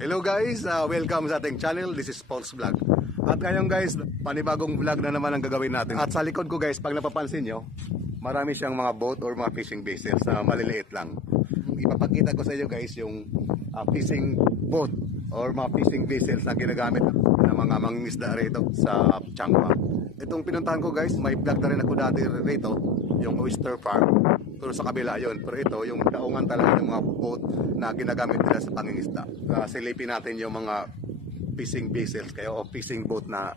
Hello guys, welcome sa ating channel. This is Paul's Vlog. At ngayon guys, panibagong vlog na naman ang gagawin natin. At sa likod ko guys, pag napapansin nyo, marami siyang mga boat or mga fishing vessels na maliliit lang. Ipapakita ko sa inyo guys yung fishing boat or mga fishing vessels na ginagamit ng mga mangingisda rito sa Changhua. Itong pinuntahan ko guys, may vlog na rin ako dati rito, yung oyster farm. Pero sa kabila yon. Pero ito, yung daungan talaga ng mga boat na ginagamit nila sa pangingisda. Silipin natin yung mga fishing vessels kayo o fishing boat na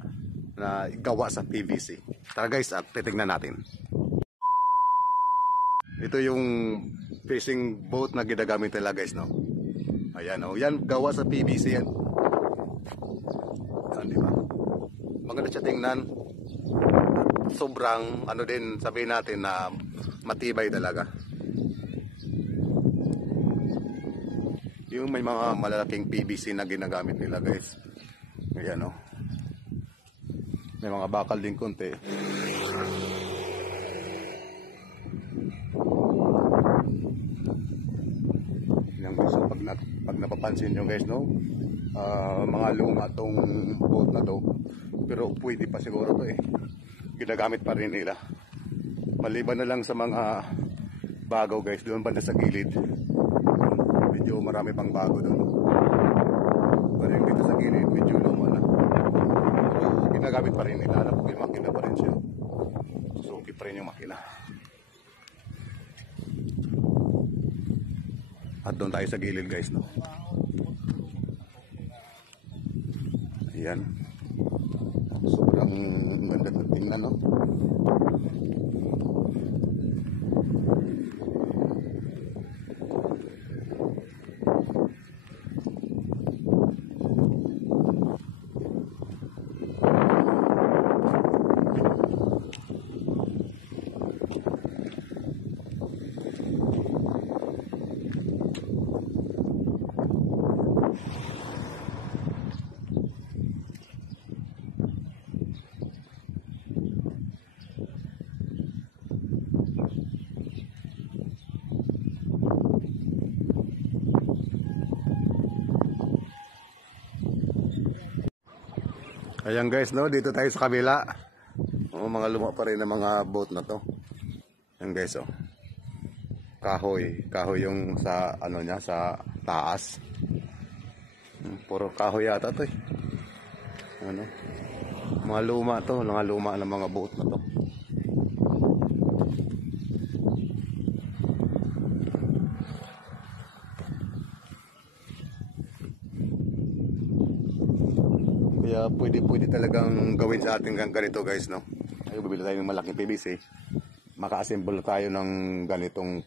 gawa sa PVC. Tara guys, at titignan natin. Ito yung fishing boat na ginagamit nila guys, no? Ayan, oh. Yan, gawa sa PVC yan. Yan, di ba? Maganda siya tingnan. Sobrang, ano din, sabihin natin na matibay talaga. Yung may mga malalaking PVC na ginagamit nila guys. Ayan, oh. May mga bakal din konti. Yan guys, pag napapansin nyo guys, no? Mga luma tong boat na to. Pero pwede pa siguro to eh. Ginagamit pa rin nila. Maliban na lang sa mga bago guys, doon banda sa gilid. Medyo marami pang bago doon. Pero yung dito sa gilid, medyo luma na. Pero ginagamit pa rin nila. Alam ko yung makina pa rin siya. Susuki pa rin yung makina. At doon tayo sa gilid guys, no? Ayan. Sobrang ganda ng tingnan, no? Ayan guys, no, dito tayo sa kabila. Mga luma pa rin ng mga boat na to. Ayan guys, oh. Kahoy yung sa ano niya, sa taas. Puro kahoy yata to eh. Ano? Mga luma to, mga luma ng mga boat na to. Kaya pwede talagang gawin sa ating ganito guys, no? Ay, bibili tayo ng malaking PVC. Maka-assemble tayo ng ganitong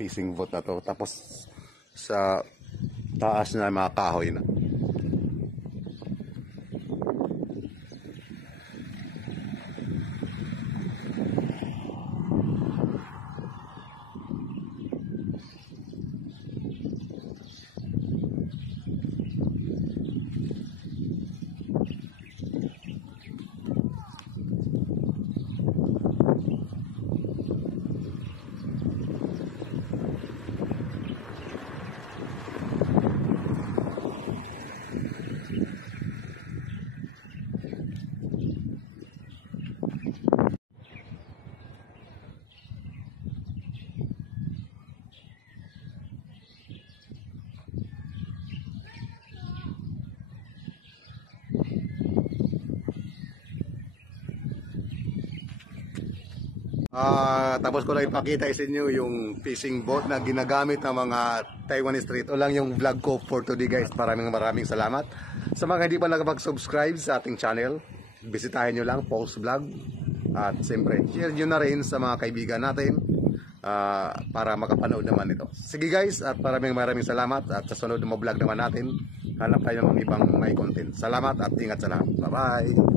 fishing boat na to. Tapos sa taas na mga kahoy na. Tapos ko lang ipakita sa inyo yung fishing boat na ginagamit ng mga Taiwanese street. O lang yung vlog ko for today guys. Maraming salamat. Sa mga hindi pa nakapag-subscribe sa ating channel, bisitahin nyo lang Paul's Vlog. At siyempre, share nyo na rin sa mga kaibigan natin para makapanood naman ito. Sige guys, at maraming salamat. At sa sunod na vlog naman natin, hanap tayo ng ibang may content. Salamat at ingat sa lahat. Bye bye!